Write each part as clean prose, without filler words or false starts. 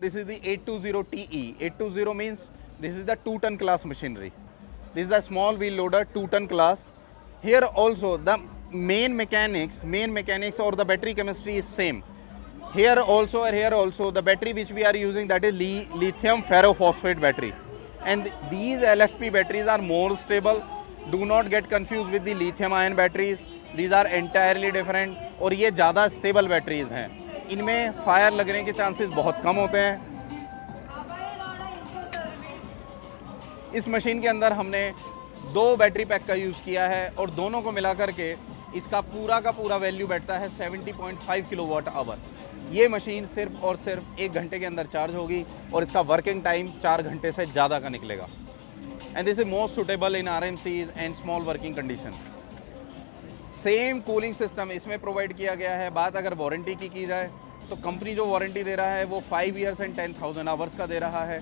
This is the 820TE. 820 means this is the 2-ton class machinery. This is the small wheel loader 2-ton class. Here also the main mechanics or the battery chemistry is same. Here also the battery which we are using, that is lithium ferrophosphate battery. And these LFP batteries are more stable. Do not get confused with the lithium ion batteries. These are entirely different और ये ज़्यादा stable batteries हैं. इनमें fire लगने के chances बहुत कम होते हैं. इस मशीन के अंदर हमने 2 बैटरी पैक का यूज़ किया है और दोनों को मिला करके इसका पूरा का पूरा वैल्यू बैठता है 70.5 किलोवाट आवर. ये मशीन सिर्फ और सिर्फ 1 घंटे के अंदर चार्ज होगी और इसका वर्किंग टाइम 4 घंटे से ज़्यादा का निकलेगा. And this is most suitable in RMCs and small working condition. Same cooling system इसमें प्रोवाइड किया गया है. बात अगर वारंटी की जाए तो कंपनी जो वारंटी दे रहा है वो 5 ईयर्स एंड 10,000 आवर्स का दे रहा है.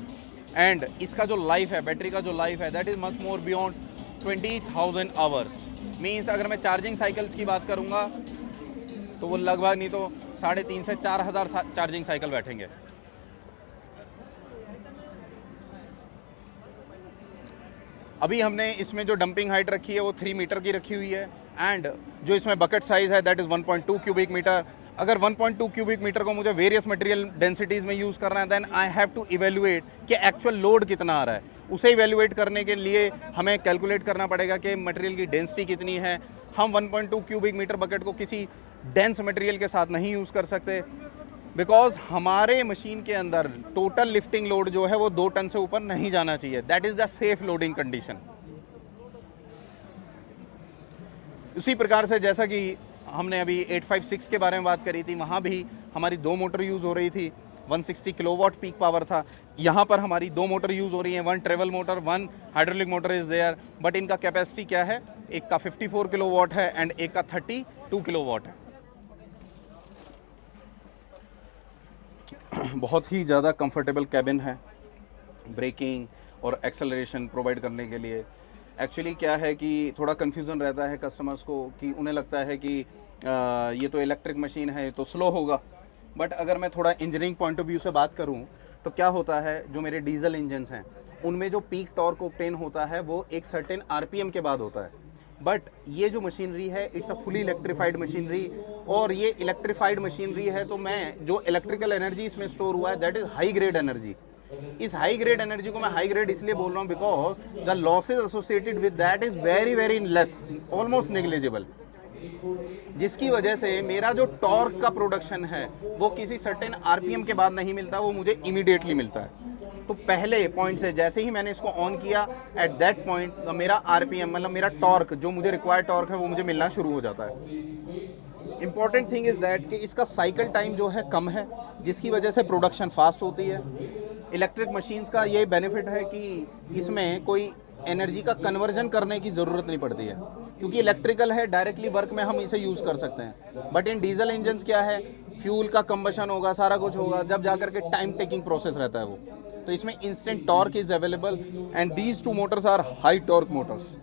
एंड इसका जो लाइफ है, बैटरी का जो लाइफ है, that is much more beyond 20,000 hours. Means अगर मैं चार्जिंग साइकिल्स की बात करूँगा तो वो लगभग नहीं तो 3,500 से 4,000 चार्जिंग साइकिल बैठेंगे. अभी हमने इसमें जो डंपिंग हाइट रखी है वो 3 मीटर की रखी हुई है. एंड जो इसमें बकेट साइज़ है दैट इज़ 1.2 क्यूबिक मीटर. अगर 1.2 क्यूबिक मीटर को मुझे वेरियस मटेरियल डेंसिटीज़ में यूज़ करना है, then I have to evaluate कि एक्चुअल लोड कितना आ रहा है. उसे इवेल्युएट करने के लिए हमें कैलकुलेट करना पड़ेगा कि मटेरियल की डेंसिटी कितनी है. हम 1.2 क्यूबिक मीटर बकेट को किसी डेंस मटेरियल के साथ नहीं यूज़ कर सकते, बिकॉज हमारे मशीन के अंदर टोटल लिफ्टिंग लोड जो है वो 2 टन से ऊपर नहीं जाना चाहिए. That is the safe loading condition. उसी प्रकार से जैसा कि हमने अभी 856 के बारे में बात करी थी, वहाँ भी हमारी 2 मोटर यूज़ हो रही थी. 160 किलोवाट पीक पावर था. यहाँ पर हमारी 2 मोटर यूज़ हो रही हैं. 1 travel motor, 1 hydraulic motor is there. But इनका कैपेसिटी क्या है, एक का 54 किलोवाट है एंड एक का 32 किलोवाट है. बहुत ही ज़्यादा कंफर्टेबल कैबिन है ब्रेकिंग और एक्सेलरेशन प्रोवाइड करने के लिए. एक्चुअली क्या है कि थोड़ा कन्फ्यूज़न रहता है कस्टमर्स को कि उन्हें लगता है कि ये तो इलेक्ट्रिक मशीन है तो स्लो होगा. बट अगर मैं थोड़ा इंजीनियरिंग पॉइंट ऑफ व्यू से बात करूं तो क्या होता है, जो मेरे डीजल इंजन्स हैं उनमें जो पीक टॉर्क ऑब्टेन होता है वो एक सर्टेन RPM के बाद होता है. बट ये जो मशीनरी है it's a fully electrified machinery. और ये इलेक्ट्रीफाइड मशीनरी है तो मैं जो इलेक्ट्रिकल एनर्जी इसमें स्टोर हुआ है that is high grade energy. इस हाई ग्रेड एनर्जी को मैं हाई ग्रेड इसलिए बोल रहा हूँ because the losses associated with that is very very less, almost negligible. जिसकी वजह से मेरा जो टॉर्क का प्रोडक्शन है वो किसी सर्टेन RPM के बाद नहीं मिलता, वो मुझे इमीडिएटली मिलता है. तो पहले पॉइंट से जैसे ही मैंने इसको ऑन किया, एट दैट पॉइंट मेरा RPM मतलब मेरा टॉर्क, जो मुझे रिक्वायर्ड टॉर्क है वो मुझे मिलना शुरू हो जाता है. इंपॉर्टेंट थिंग इज़ दैट कि इसका साइकिल टाइम जो है कम है, जिसकी वजह से प्रोडक्शन फास्ट होती है. इलेक्ट्रिक मशीन्स का ये बेनिफिट है कि इसमें कोई एनर्जी का कन्वर्जन करने की ज़रूरत नहीं पड़ती है, क्योंकि इलेक्ट्रिकल है, डायरेक्टली वर्क में हम इसे यूज़ कर सकते हैं. बट इन डीजल इंजन्स क्या है, फ्यूल का कंबशन होगा, सारा कुछ होगा, जब जाकर के टाइम टेकिंग प्रोसेस रहता है वो. तो इसमें instant torque is available and these 2 motors are high torque motors.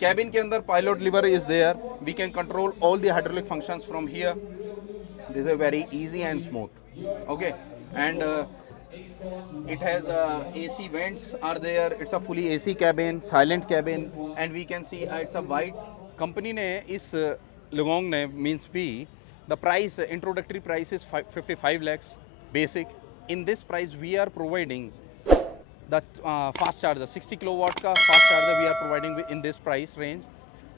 Cabin के अंदर pilot lever is there. We can control all the hydraulic functions from here. This is very easy and smooth. Okay. And it has AC vents are there. It's a fully AC cabin, silent cabin, and we can see it's a white. Company ने इस Lugong ने means we, the price, introductory price is 55 lakhs basic. In this price we are providing the fast charger, 60 kilowatt का fast charger we are providing in this price range.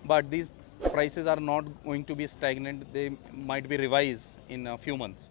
But these prices are not going to be stagnant. They might be revised in a few months.